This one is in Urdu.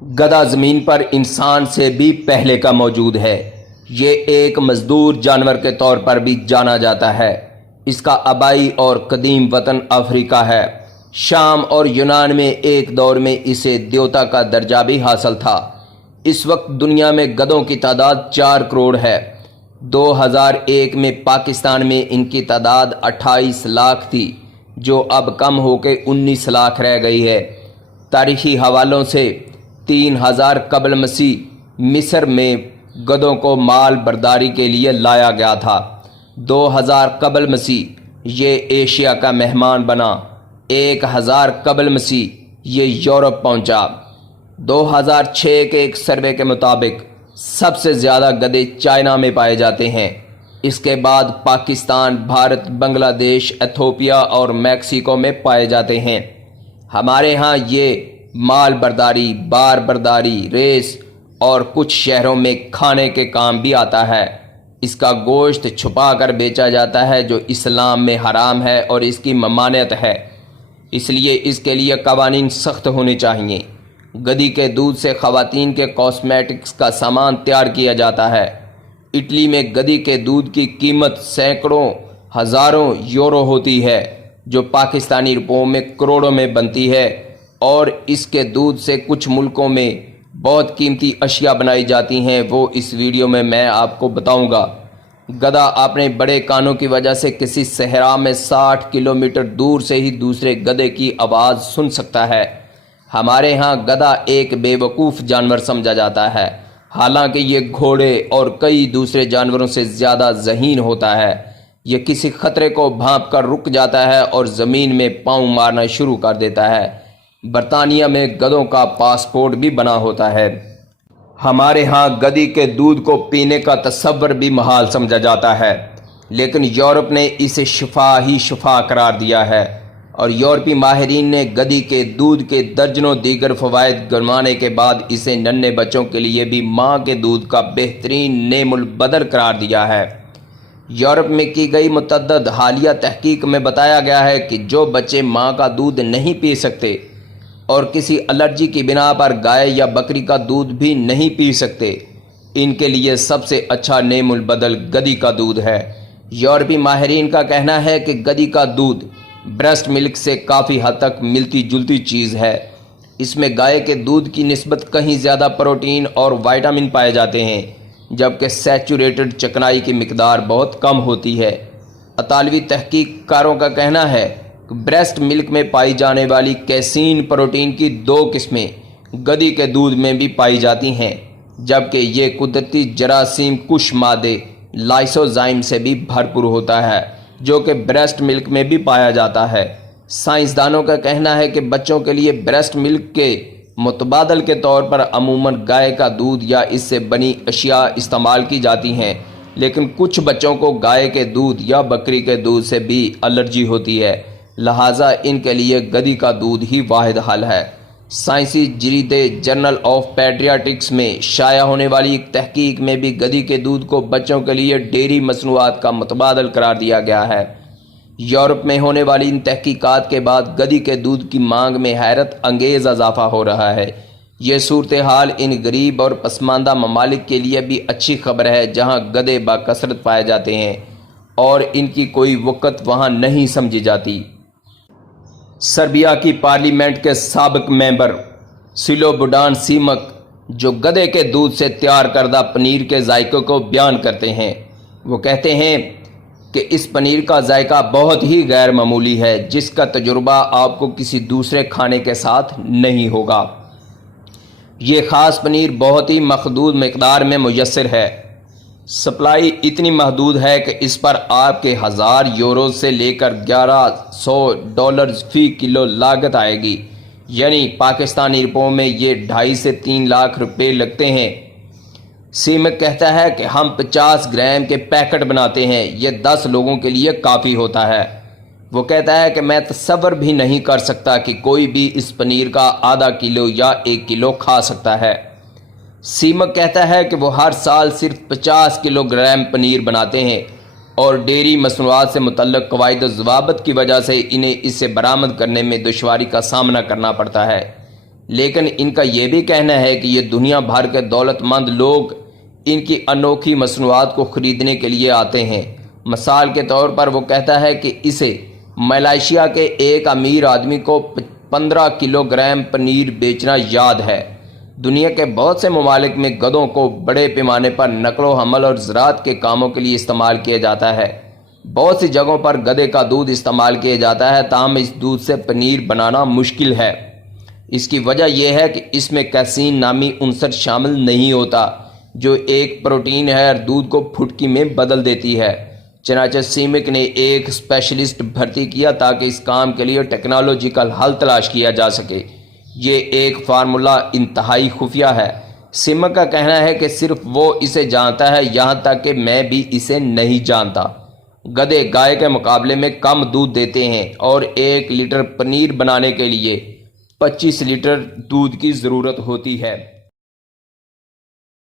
گدھا زمین پر انسان سے بھی پہلے کا موجود ہے۔ یہ ایک مزدور جانور کے طور پر بھی جانا جاتا ہے۔ اس کا آبائی اور قدیم وطن افریقہ ہے۔ شام اور یونان میں ایک دور میں اسے دیوتا کا درجہ بھی حاصل تھا۔ اس وقت دنیا میں گدھوں کی تعداد 4 کروڑ ہے۔ 2001 میں پاکستان میں ان کی تعداد 28 لاکھ تھی، جو اب کم ہو کے 19 لاکھ رہ گئی ہے۔ تاریخی حوالوں سے 3000 قبل مسیح مصر میں گدھوں کو مال برداری کے لیے لایا گیا تھا۔ 2000 قبل مسیح یہ ایشیا کا مہمان بنا۔ 1000 قبل مسیح یہ یورپ پہنچا۔ 2006 کے ایک سروے کے مطابق سب سے زیادہ گدھے چائنا میں پائے جاتے ہیں۔ اس کے بعد پاکستان، بھارت، بنگلہ دیش، ایتھوپیا اور میکسیکو میں پائے جاتے ہیں۔ ہمارے ہاں یہ مال برداری، بار برداری، ریس اور کچھ شہروں میں کھانے کے کام بھی آتا ہے۔ اس کا گوشت چھپا کر بیچا جاتا ہے، جو اسلام میں حرام ہے اور اس کی ممانعت ہے۔ اس لیے اس کے لیے قوانین سخت ہونے چاہیے۔ گدھی کے دودھ سے خواتین کے کاسمیٹکس کا سامان تیار کیا جاتا ہے۔ اٹلی میں گدھی کے دودھ کی قیمت سینکڑوں ہزاروں یورو ہوتی ہے، جو پاکستانی روپوں میں کروڑوں میں بنتی ہے، اور اس کے دودھ سے کچھ ملکوں میں بہت قیمتی اشیاء بنائی جاتی ہیں، وہ اس ویڈیو میں آپ کو بتاؤں گا۔ گدھا اپنے بڑے کانوں کی وجہ سے کسی صحرا میں 60 کلومیٹر دور سے ہی دوسرے گدھے کی آواز سن سکتا ہے۔ ہمارے ہاں گدھا ایک بے وقوف جانور سمجھا جاتا ہے، حالانکہ یہ گھوڑے اور کئی دوسرے جانوروں سے زیادہ ذہین ہوتا ہے۔ یہ کسی خطرے کو بھانپ کر رک جاتا ہے اور زمین میں پاؤں مارنا شروع کر دیتا ہے۔ برطانیہ میں گدھوں کا پاسپورٹ بھی بنا ہوتا ہے۔ ہمارے ہاں گدھی کے دودھ کو پینے کا تصور بھی محال سمجھا جاتا ہے، لیکن یورپ نے اسے شفا ہی شفا قرار دیا ہے، اور یورپی ماہرین نے گدھی کے دودھ کے درجنوں دیگر فوائد گنوانے کے بعد اسے ننھے بچوں کے لیے بھی ماں کے دودھ کا بہترین نعم البدل قرار دیا ہے۔ یورپ میں کی گئی متعدد حالیہ تحقیق میں بتایا گیا ہے کہ جو بچے ماں کا دودھ نہیں پی سکتے اور کسی الرجی کی بنا پر گائے یا بکری کا دودھ بھی نہیں پی سکتے، ان کے لیے سب سے اچھا نعم البدل گدھی کا دودھ ہے۔ یورپی ماہرین کا کہنا ہے کہ گدھی کا دودھ بریسٹ ملک سے کافی حد تک ملتی جلتی چیز ہے۔ اس میں گائے کے دودھ کی نسبت کہیں زیادہ پروٹین اور وائٹامن پائے جاتے ہیں، جبکہ سیچوریٹڈ چکنائی کی مقدار بہت کم ہوتی ہے۔ اطالوی تحقیق کاروں کا کہنا ہے کہ بریسٹ ملک میں پائی جانے والی کیسین پروٹین کی 2 قسمیں گدھی کے دودھ میں بھی پائی جاتی ہیں، جبکہ یہ قدرتی جراثیم کش مادے لائسوزائم سے بھی بھرپور ہوتا ہے، جو کہ بریسٹ ملک میں بھی پایا جاتا ہے۔ سائنسدانوں کا کہنا ہے کہ بچوں کے لیے بریسٹ ملک کے متبادل کے طور پر عموماً گائے کا دودھ یا اس سے بنی اشیاء استعمال کی جاتی ہیں، لیکن کچھ بچوں کو گائے کے دودھ یا بکری کے دودھ سے بھی الرجی ہوتی ہے، لہٰذا ان کے لیے گدھی کا دودھ ہی واحد حل ہے۔ سائنسی جریدے جرنل آف پیڈیاٹرکس میں شائع ہونے والی ایک تحقیق میں بھی گدھی کے دودھ کو بچوں کے لیے ڈیری مصنوعات کا متبادل قرار دیا گیا ہے۔ یورپ میں ہونے والی ان تحقیقات کے بعد گدھی کے دودھ کی مانگ میں حیرت انگیز اضافہ ہو رہا ہے۔ یہ صورتحال ان غریب اور پسماندہ ممالک کے لیے بھی اچھی خبر ہے، جہاں گدھے بکثرت پائے جاتے ہیں اور ان کی کوئی وقت وہاں نہیں سمجھی جاتی۔ سربیا کی پارلیمنٹ کے سابق ممبر سلوبوڈان سیمک، جو گدھے کے دودھ سے تیار کردہ پنیر کے ذائقے کو بیان کرتے ہیں، وہ کہتے ہیں کہ اس پنیر کا ذائقہ بہت ہی غیر معمولی ہے، جس کا تجربہ آپ کو کسی دوسرے کھانے کے ساتھ نہیں ہوگا۔ یہ خاص پنیر بہت ہی محدود مقدار میں میسر ہے۔ سپلائی اتنی محدود ہے کہ اس پر آپ کے 1000 یورو سے لے کر $1100 فی کلو لاگت آئے گی، یعنی پاکستانی روپوں میں یہ 2.5 سے 3 لاکھ روپے لگتے ہیں۔ سیمک کہتا ہے کہ ہم 50 گرام کے پیکٹ بناتے ہیں، یہ 10 لوگوں کے لیے کافی ہوتا ہے۔ وہ کہتا ہے کہ میں تصور بھی نہیں کر سکتا کہ کوئی بھی اس پنیر کا ½ کلو یا 1 کلو کھا سکتا ہے۔ سیمک کہتا ہے کہ وہ ہر سال صرف 50 کلو گرام پنیر بناتے ہیں، اور ڈیری مصنوعات سے متعلق قواعد و ضوابط کی وجہ سے انہیں اسے برآمد کرنے میں دشواری کا سامنا کرنا پڑتا ہے۔ لیکن ان کا یہ بھی کہنا ہے کہ یہ دنیا بھر کے دولت مند لوگ ان کی انوکھی مصنوعات کو خریدنے کے لیے آتے ہیں۔ مثال کے طور پر وہ کہتا ہے کہ اسے ملائیشیا کے ایک امیر آدمی کو 15 کلو گرام پنیر بیچنا یاد ہے۔ دنیا کے بہت سے ممالک میں گدھوں کو بڑے پیمانے پر نقل و حمل اور زراعت کے کاموں کے لیے استعمال کیا جاتا ہے۔ بہت سی جگہوں پر گدھے کا دودھ استعمال کیا جاتا ہے، تاہم اس دودھ سے پنیر بنانا مشکل ہے۔ اس کی وجہ یہ ہے کہ اس میں کیسین نامی عنصر شامل نہیں ہوتا، جو ایک پروٹین ہے اور دودھ کو پھٹکی میں بدل دیتی ہے۔ چنانچہ سیمک نے ایک اسپیشلسٹ بھرتی کیا تاکہ اس کام کے لیے ٹیکنالوجیکل حل تلاش کیا جا سکے۔ یہ ایک فارمولا انتہائی خفیہ ہے۔ سیمک کا کہنا ہے کہ صرف وہ اسے جانتا ہے، یہاں تک کہ میں بھی اسے نہیں جانتا۔ گدھے گائے کے مقابلے میں کم دودھ دیتے ہیں اور 1 لیٹر پنیر بنانے کے لیے 25 لیٹر دودھ کی ضرورت ہوتی ہے۔